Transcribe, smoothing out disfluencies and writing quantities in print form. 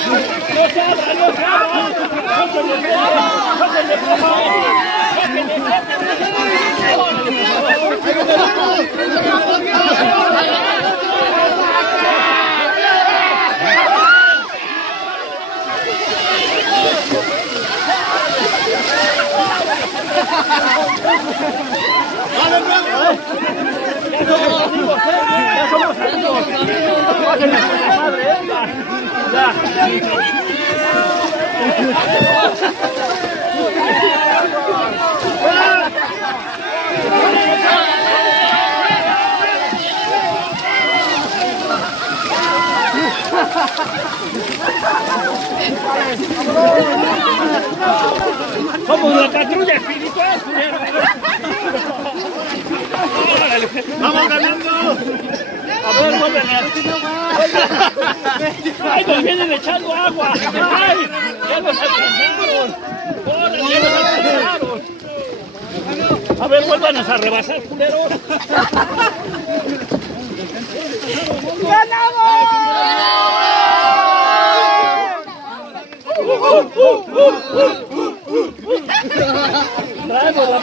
se abran, no se abran. Somos la patrulla espiritual. ¡Vamos ganando! A ver, vuelven ¡ay, nos vienen echando agua! ¡Ay! ¡Ya nos alcanzaron! ¡Ya nos alcanzaron! A ver, vuélvanos a rebasar, culeros. ¡Ganamos! ¡Bravo, la